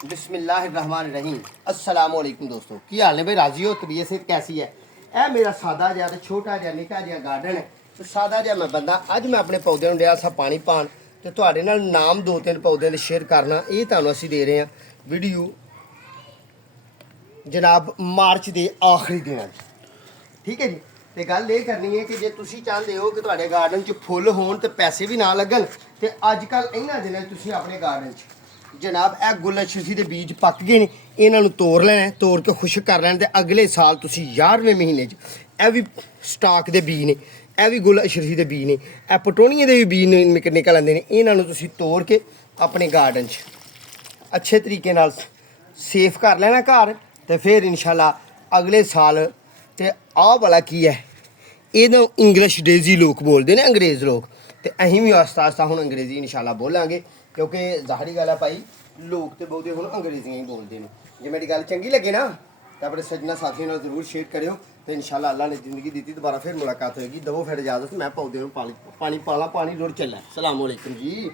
बिस्मिल्लाहिर्रहमानिर्रहीम अस्सलाम वालेकुम दोस्तों की हाल ने भाई राजी हो तबीयत से कैसी है ए मेरा सादा जिहा ते छोटा जिहा निक्का जिहा गार्डन है तो सादा जिहा मैं बंदा अज मैं अपने पौधे ਨੂੰ ਡਿਆ ਸਾ ਪਾਣੀ ਪਾਣ ਤੇ ਤੁਹਾਡੇ ਨਾਲ ਨਾਮ ਦੋ ਤਿੰਨ ਪੌਦਿਆਂ ਦੇ ਸ਼ੇਅਰ ਕਰਨਾ ਇਹ ਤੁਹਾਨੂੰ ਅਸੀਂ ਦੇ ਰਹੇ ਹਾਂ ਵੀਡੀਓ ਜਨਾਬ ਮਾਰਚ ਦੇ ਆਖਰੀ ਦਿਨਾਂ 'ਚ ਠੀਕ ਹੈ ਜੀ ਤੇ ਗੱਲ ਇਹ ਕਰਨੀ ਹੈ ਕਿ ਜੇ ਤੁਸੀਂ ਚਾਹੁੰਦੇ ਹੋ ਕਿ ਤੁਹਾਡੇ ਗਾਰਡਨ 'ਚ ਫੁੱਲ ਹੋਣ ਤੇ ਪੈਸੇ ਵੀ ਨਾ ਲੱਗਣ ਤੇ ਅੱਜ ਕੱਲ ਇਹਨਾਂ ਦਿਨਾਂ 'ਚ ਤੁਸੀਂ ਆਪਣੇ ਗਾਰਡਨ 'ਚ जनाब ए गुलशफी के बीज पक गए ने इन्हों तोड़ लेना है तोड़ के खुश्क कर लेना तो अगले साल तुसी 11वें महीने यह भी स्टाक के बीज ने यह भी गुलशफी के बीज ने यह पटोनिया के भी बीज निकल आते हैं इन्हों तुसी तोड़ के अपने गार्डन अच्छे तरीके नाल सेफ कर लेना घर तो फिर इंशाल्लाह अगले साल तो आह वाला की है ये इंग्लिश डेजी लोग बोलते हैं अंग्रेज़ लोग तो अं भी आस्ता आस्ता हूँ अंग्रेज़ी इंशाल्लाह बोलांगे क्योंकि ज़ाहरी गल है भाई लोग तो बहुते हम अंग्रेजियां ही बोलते हैं जे मेरी गल चंगी लगे ना तो अपने सजना साथियों जरूर शेयर करो तो इंशाल्लाह अल्लाह ने जिंदगी दी दोबारा फिर मुलाकात होगी दवो फिर इजाजत मैं पौधे पानी पाला पानी रोड चला। सलाम अलैकुम जी।